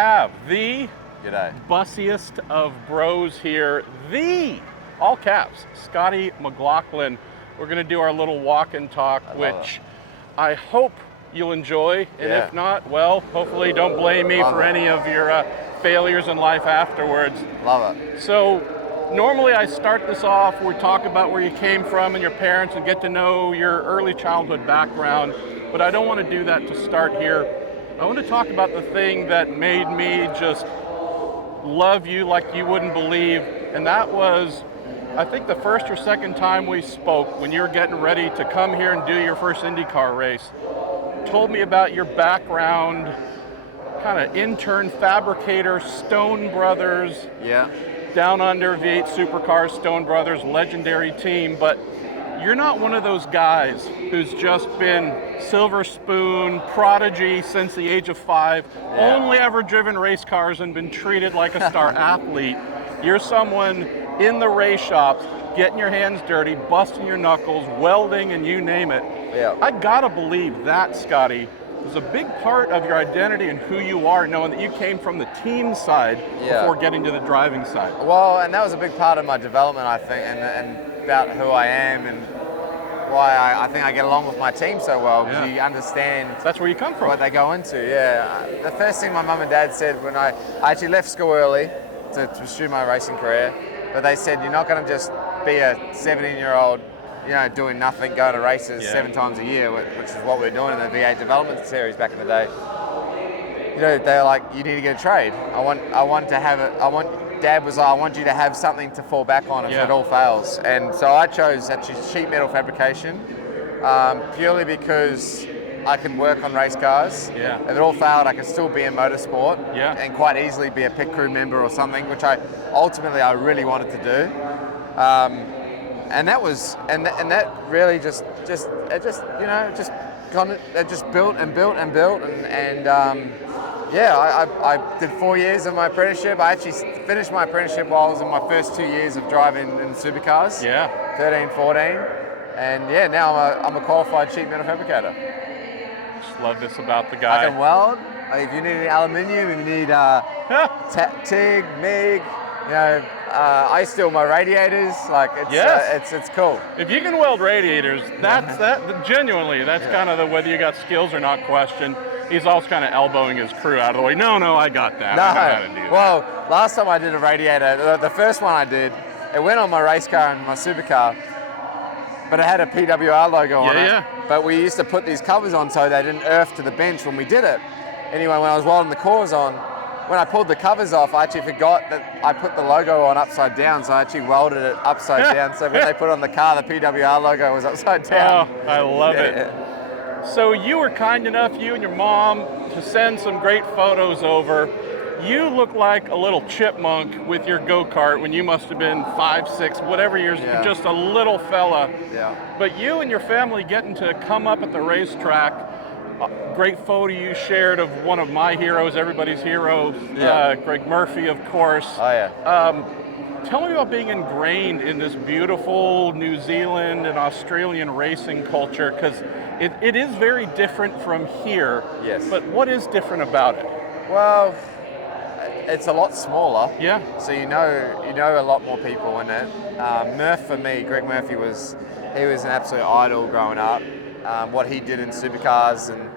have the G'day. bussiest of bros here, all caps, Scotty McLaughlin. We're going to do our little walk and talk, which I hope you'll enjoy. And if not, well, hopefully don't blame me for any of your failures in life afterwards. Love it. So normally I start this off, we talk about where you came from and your parents and get to know your early childhood background, but I don't want to do that to start here. I want to talk about the thing that made me just love you like you wouldn't believe, and that was, I think, the first or second time we spoke when you were getting ready to come here and do your first IndyCar race. Told me about your background, kind of intern fabricator, Stone Brothers, down under V8 Supercars, Stone Brothers, legendary team, but you're not one of those guys who's just been silver spoon, prodigy since the age of 5, only ever driven race cars and been treated like a star athlete. You're someone in the race shops, getting your hands dirty, busting your knuckles, welding, and you name it. I gotta believe that, Scotty, was a big part of your identity and who you are, knowing that you came from the team side before getting to the driving side. Well, and that was a big part of my development, I think, and about who I am and why I think I get along with my team so well, because you understand that's where you come from, what they go into. The first thing my mum and dad said when I actually left school early to pursue my racing career, but they said, you're not going to just be a 17-year-old, doing nothing, going to races 7 times a year, which is what we're doing in the V8 development series back in the day. They're like, you need to get a trade. Dad was like, I want you to have something to fall back on if it all fails. And so I chose actually sheet metal fabrication, purely because I could work on race cars. If it all failed, I could still be in motorsport and quite easily be a pit crew member or something, which I really wanted to do. And that was, and that really just built and built and built, I did 4 years of my apprenticeship. I actually finished my apprenticeship while I was in my first 2 years of driving in supercars. 13, 14, and now I'm a qualified sheet metal fabricator. Just love this about the guy. I can weld. If you need any aluminium, if you need TIG, MIG. I steal my radiators. It's cool. If you can weld radiators, that's genuinely kind of the whether you got skills or not question. He's also kind of elbowing his crew out of the way. No, I got that. I know how to do that. Well, last time I did a radiator, the first one I did, it went on my race car and my supercar, but it had a PWR logo on it. But we used to put these covers on so they didn't earth to the bench when we did it. Anyway, when I was welding the cores on, when I pulled the covers off, I actually forgot that I put the logo on upside down, so I actually welded it upside down. So when they put it on the car, the PWR logo was upside down. Oh, I love it. So you were kind enough, you and your mom, to send some great photos over. You look like a little chipmunk with your go-kart when you must have been 5, 6, whatever years, just a little fella. But you and your family getting to come up at the racetrack, great photo you shared of one of my heroes, everybody's hero, Greg Murphy, of course. Tell me about being ingrained in this beautiful New Zealand and Australian racing culture, because it is very different from here. But what is different about it? Well, it's a lot smaller. So you know a lot more people in it. Murph, for me, Greg Murphy was an absolute idol growing up. What he did in supercars and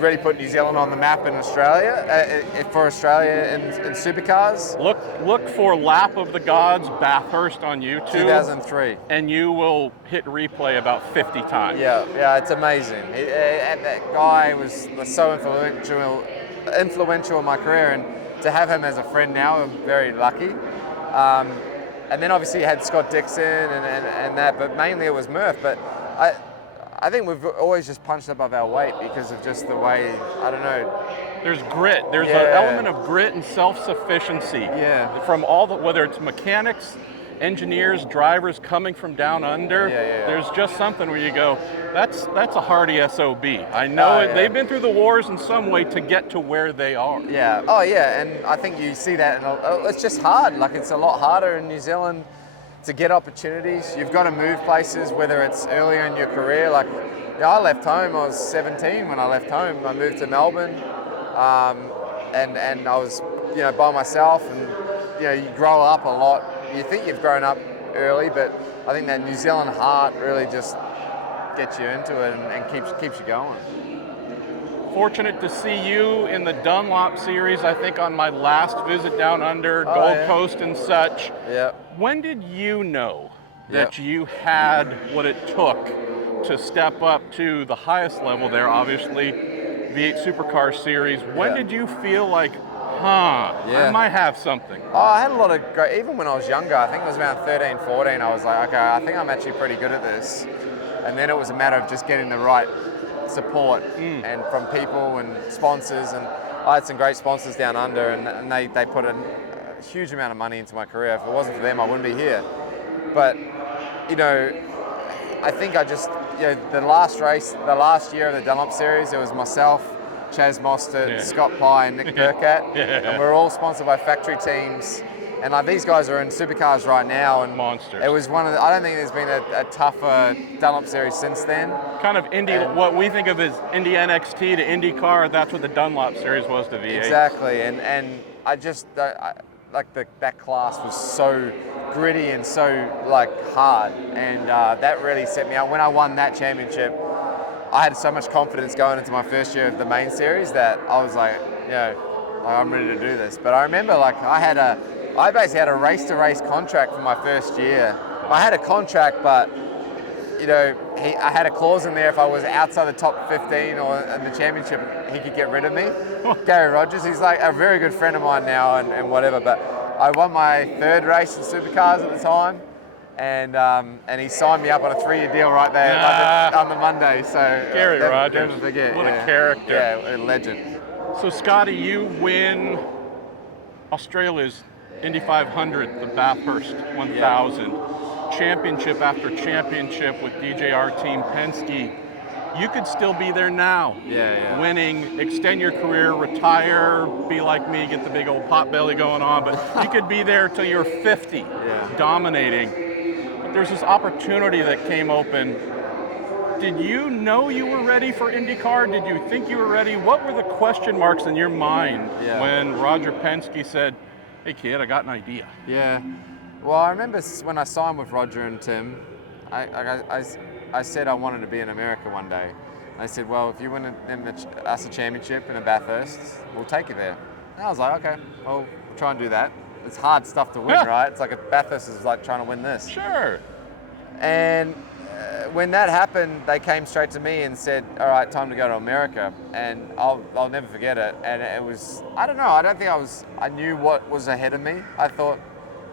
really put New Zealand on the map in Australia, for Australia in supercars. Look for Lap of the Gods, Bathurst on YouTube. 2003. And you will hit replay about 50 times. Yeah, it's amazing. That guy was so influential in my career, and to have him as a friend now, I'm very lucky. And then obviously you had Scott Dixon and that, but mainly it was Murph. But I think we've always just punched above our weight because of just the way, I don't know. There's grit. There's an element of grit and self-sufficiency. From whether it's mechanics, engineers, drivers coming from down under. There's just something where you go, that's a hardy SOB. I know it. They've been through the wars in some way to get to where they are. And I think you see that, and it's just hard. It's a lot harder in New Zealand to get opportunities. You've got to move places, whether it's earlier in your career. I left home, I was 17 when I left home. I moved to Melbourne. and I was, by myself, and you grow up a lot. You think you've grown up early, but I think that New Zealand heart really just gets you into it and keeps you going. Fortunate to see you in the Dunlop series, I think on my last visit down under, Gold Coast and such. Yeah. When did you know that you had what it took to step up to the highest level there, obviously, V8 Supercar series? When did you feel like, I might have something? Oh, I had a lot of great, even when I was younger, I think it was around 13, 14, I was like, okay, I think I'm actually pretty good at this. And then it was a matter of just getting the right support and from people and sponsors, and I had some great sponsors down under, and they put a huge amount of money into my career. If it wasn't for them, I wouldn't be here. But I think I just, the last race, the last year of the Dunlop series, it was myself, Chaz Mostert, Scott Pye, and Nick Burkett, and we're all sponsored by factory teams. And like these guys are in supercars right now, and monsters. It was one of the, I don't think there's been a tougher Dunlop series since then. Kind of Indy, what we think of as Indy NXT to IndyCar, that's what the Dunlop series was to V8. Exactly, and I just that class was so gritty and so like hard, and that really set me up. When I won that championship, I had so much confidence going into my first year of the main series that I was like, I'm ready to do this. But I remember I basically had a race-to-race contract for my first year. I had a contract, but I had a clause in there if I was outside the top 15 or in the championship, he could get rid of me. Gary Rogers, he's like a very good friend of mine now and whatever. But I won my third race in Supercars at the time, and he signed me up on a 3-year deal right there on the Monday. So Gary Rogers, never forget. What a character! Yeah, a legend. So Scotty, you win Australia's Indy 500, the Bathurst 1000, championship after championship with DJR Team Penske. You could still be there now, winning, extend your career, retire, be like me, get the big old pot belly going on, but you could be there till you're 50, dominating. But there's this opportunity that came open. Did you know you were ready for IndyCar? Did you think you were ready? What were the question marks in your mind when Roger Penske said, hey kid, I got an idea? Yeah, well, I remember when I signed with Roger and Tim, I said I wanted to be in America one day. They said, well, if you win us a championship in a Bathurst, we'll take you there. And I was like, okay, well, we'll try and do that. It's hard stuff to win, right? It's like a Bathurst is like trying to win this. Sure. And when that happened, they came straight to me and said, all right, time to go to America. And I'll never forget it. And it was, I don't know, I don't think I knew what was ahead of me. I thought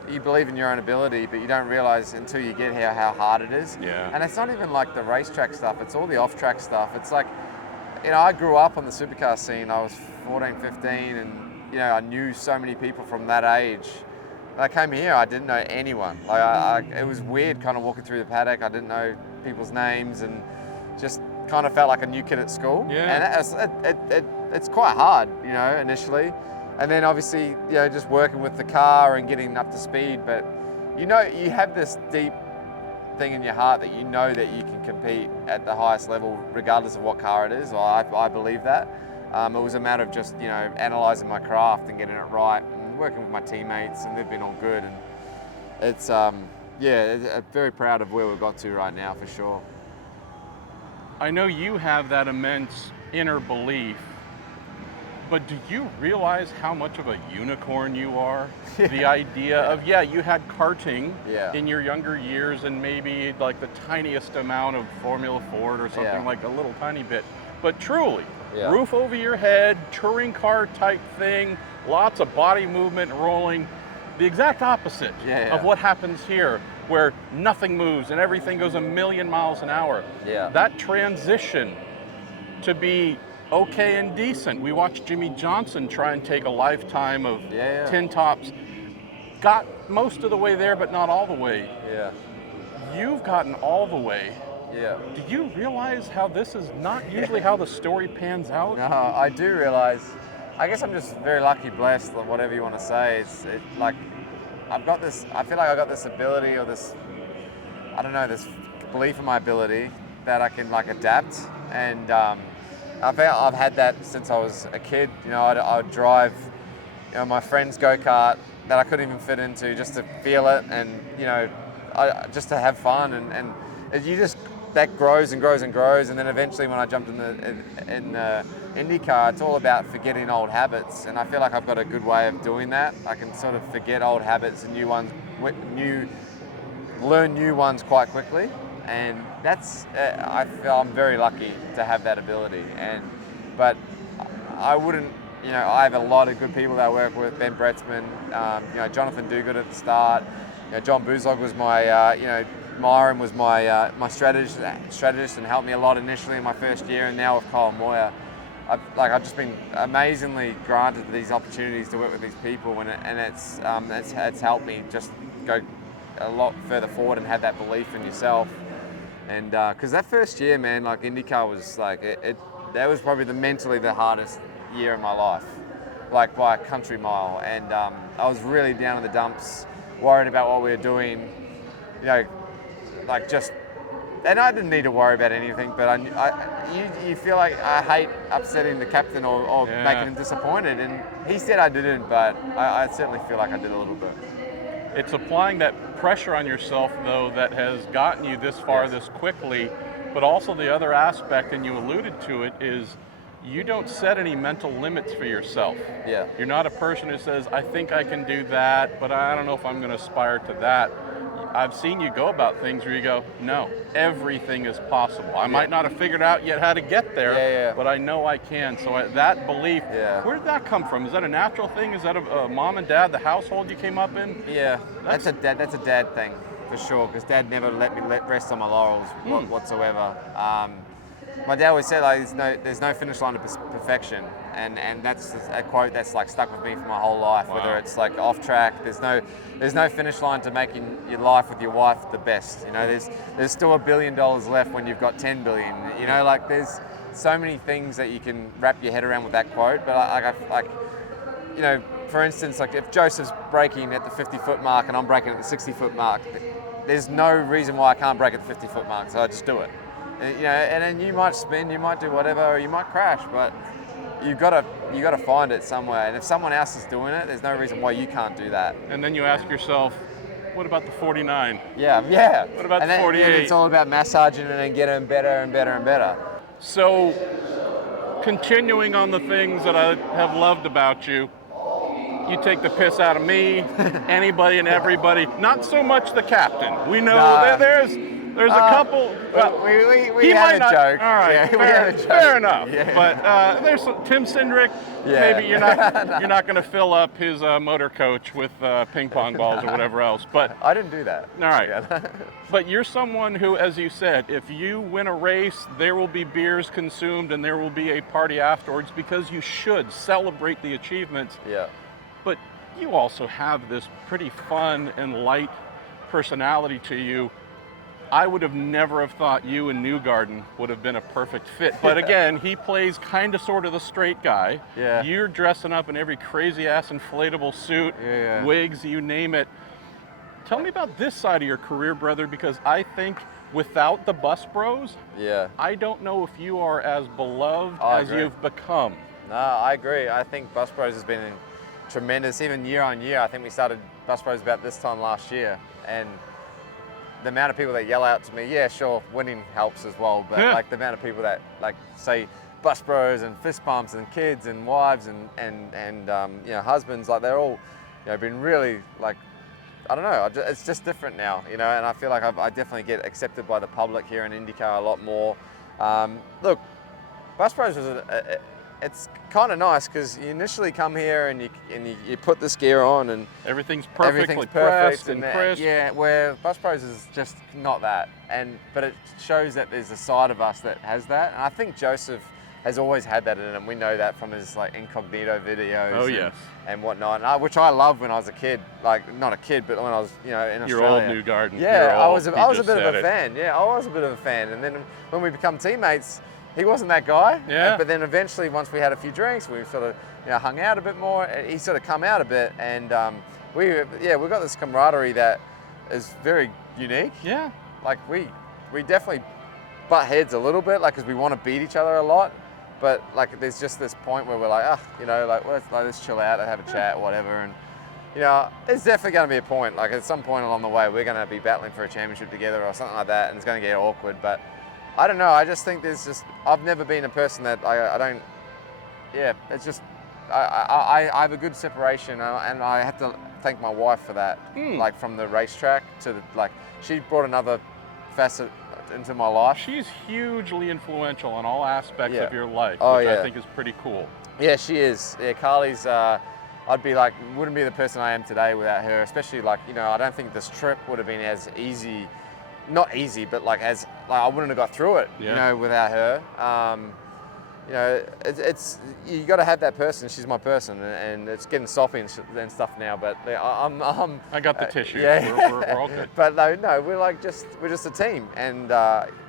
you believe in your own ability, but you don't realize until you get here how hard it is. Yeah. And it's not even like the racetrack stuff, it's all the off-track stuff. It's like, I grew up on the supercar scene. I was 14, 15, and I knew so many people from that age. When I came here, I didn't know anyone. It was weird kind of walking through the paddock. I didn't know people's names and just kind of felt like a new kid at school. Yeah. And it's quite hard, initially. And then obviously, just working with the car and getting up to speed. But you have this deep thing in your heart that you know that you can compete at the highest level regardless of what car it is. I believe that. It was a matter of just, analysing my craft and getting it right and working with my teammates, and they've been all good. And it's, I'm very proud of where we've got to right now, for sure. I know you have that immense inner belief, but do you realize how much of a unicorn you are? The idea of, you had karting in your younger years and maybe like the tiniest amount of Formula Ford or something, like a little tiny bit, but truly, roof over your head, touring car type thing, lots of body movement rolling, the exact opposite of what happens here, where nothing moves and everything goes a million miles an hour. That transition to be okay and decent. We watched Jimmy Johnson try and take a lifetime of tin tops. Got most of the way there, but not all the way. You've gotten all the way. Do you realize how this is not usually how the story pans out? No, I do realize. I guess I'm just very lucky, blessed, or whatever you want to say. Like, I've got this, I feel like I've got this ability or this, I don't know, this belief in my ability that I can like adapt and I've had that since I was a kid. You know, I would drive, you know, my friend's go-kart that I couldn't even fit into just to feel it, and you know, just to have fun, and that grows and grows and grows, and then eventually when I jumped in the IndyCar, it's all about forgetting old habits, and I feel like I've got a good way of doing that. I can sort of forget old habits and learn new ones quite quickly, and that's I feel I'm very lucky to have that ability. But I wouldn't, you know, I have a lot of good people that I work with. Ben Bretzman, you know, Jonathan Duguid at the start. You know, John Buzog was my, you know, Myron was my my strategist and helped me a lot initially in my first year, and now with Kyle Moyer, I've just been amazingly granted these opportunities to work with these people, and it's helped me just go a lot further forward and have that belief in yourself. And because that first year, man, like IndyCar was like that was probably mentally the hardest year of my life, like by a country mile, and I was really down in the dumps, worried about what we were doing, you know. Like and I didn't need to worry about anything, but you feel like I hate upsetting the captain or making him disappointed, and he said I didn't, but I certainly feel like I did a little bit. It's applying that pressure on yourself, though, that has gotten you this far this quickly, but also the other aspect, and you alluded to it, is you don't set any mental limits for yourself. Yeah. You're not a person who says, I think I can do that, but I don't know if I'm going to aspire to that. I've seen you go about things where you go, no, everything is possible. I might not have figured out yet how to get there, but I know I can. So that belief, where did that come from? Is that a natural thing? Is that a mom and dad, the household you came up in? Yeah, that's a dad thing for sure, because Dad never let me rest on my laurels whatsoever. My dad always said, like, there's no finish line to perfection, and that's a quote that's like stuck with me for my whole life. Wow. Whether it's like off track, there's no finish line to making your life with your wife the best. You know, there's still $1 billion left when you've got 10 billion. You know, like there's so many things that you can wrap your head around with that quote. But like, you know, for instance, like if Joseph's braking at the 50-foot mark and I'm braking at the 60-foot mark, there's no reason why I can't brake at the 50-foot mark, so I just do it. You know, and then you might spin, you might do whatever, or you might crash, but you gotta find it somewhere. And if someone else is doing it, there's no reason why you can't do that. And then you ask yourself, what about the 49? Yeah. What about the 48? And it's all about massaging it and getting better and better and better. So, continuing on the things that I have loved about you, you take the piss out of me, anybody and everybody. Not so much the captain. We know there's a couple. Well, we had a joke. All right, fair enough. Yeah. But there's Tim Cindric. Yeah. Maybe you're not going to fill up his motor coach with ping pong balls or whatever else. But I didn't do that. All right. Yeah. But you're someone who, as you said, if you win a race, there will be beers consumed and there will be a party afterwards, because you should celebrate the achievements. Yeah. But you also have this pretty fun and light personality to you. I would have never have thought you and Newgarden would have been a perfect fit. But again, he plays kind of sort of the straight guy. Yeah. You're dressing up in every crazy ass inflatable suit, wigs, you name it. Tell me about this side of your career, brother, because I think without the Bus Bros, I don't know if you are as beloved as you've become. No, I agree. I think Bus Bros has been tremendous, even year on year. I think we started Bus Bros about this time last year, and the amount of people that yell out to me, yeah, sure, winning helps as well, but like the amount of people that like say Bus Bros and fist bumps and kids and wives and you know, husbands, like they're all, you know, been really like, I don't know, it's just different now, you know, and I feel like I definitely get accepted by the public here in IndyCar a lot more. Look, Bus Bros was it's kind of nice because you initially come here and you put this gear on and everything's perfectly pressed and crisp. Yeah, where Bus Bros is just not that, but it shows that there's a side of us that has that, and I think Joseph has always had that in him. We know that from his like incognito videos and whatnot, which I loved when I was a kid. Like not a kid, but when I was, you know, in Australia. Your old Newgarden. Yeah, I was a bit of a fan. Yeah, I was a bit of a fan, and then when we become teammates, he wasn't that guy. Yeah. But then eventually, once we had a few drinks, we sort of, you know, hung out a bit more. He sort of come out a bit, and we got this camaraderie that is very unique. Yeah. Like we definitely butt heads a little bit, like because we want to beat each other a lot. But like, there's just this point where we're like, let's chill out and have a chat or whatever. And it's definitely going to be a point. Like at some point along the way, we're going to be battling for a championship together or something like that, and it's going to get awkward. But I don't know. I just think I've never been a person that I don't. Yeah, it's just I have a good separation, and I have to thank my wife for that. Like from the racetrack to she brought another facet into my life. She's hugely influential on all aspects of your life, which I think is pretty cool. Yeah, she is. Yeah, Carly's, wouldn't be the person I am today without her, especially I don't think this trip would have been as easy, not easy, but I wouldn't have got through it, without her. It's you got to have that person. She's my person, and it's getting soppy and stuff now. But I got the tissue. Yeah. We're all good. But no, we're just a team, and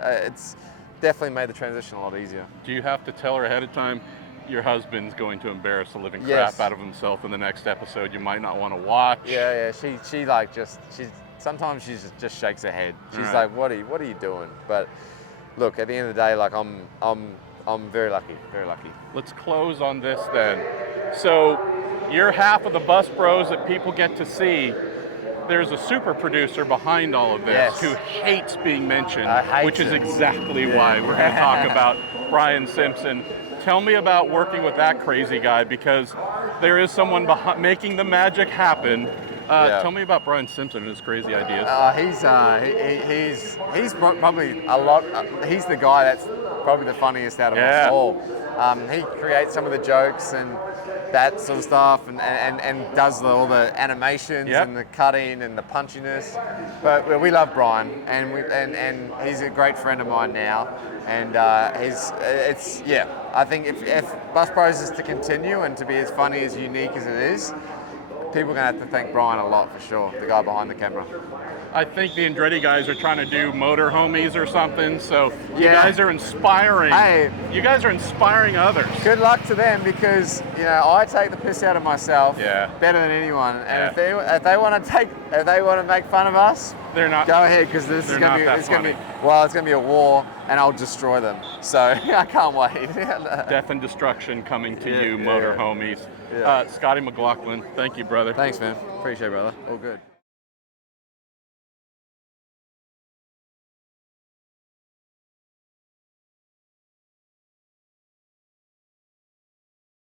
it's definitely made the transition a lot easier. Do you have to tell her ahead of time your husband's going to embarrass the living crap out of himself in the next episode? You might not want to watch. Yeah. She sometimes she just shakes her head. She's like, what are you doing? But look, at the end of the day, I'm very lucky, very lucky. Let's close on this then. So you're half of the Bus Bros that people get to see. There's a super producer behind all of this who hates being mentioned, which is exactly why we're going to talk about Brian Simpson. Tell me about working with that crazy guy, because there is someone making the magic happen. Tell me about Brian Simpson and his crazy ideas. He's probably a lot. He's the guy that's probably the funniest out of us all. He creates some of the jokes and that sort of stuff, and does all the animations and the cutting and the punchiness. But we love Brian, and he's a great friend of mine now. And I think if Bus Bros is to continue and to be as funny, as unique as it is, people are going to have to thank Brian a lot for sure, the guy behind the camera. I think the Andretti guys are trying to do Motor Homies or something, so you guys are inspiring. Hey, you guys are inspiring others. Good luck to them, because I take the piss out of myself better than anyone. And if they want to make fun of us, they're not. Go ahead, because it's going to be a war, and I'll destroy them. So I can't wait. Death and destruction coming to you, Motor Homies. Scotty McLaughlin, thank you, brother. Thanks, man. Appreciate it, brother. All good.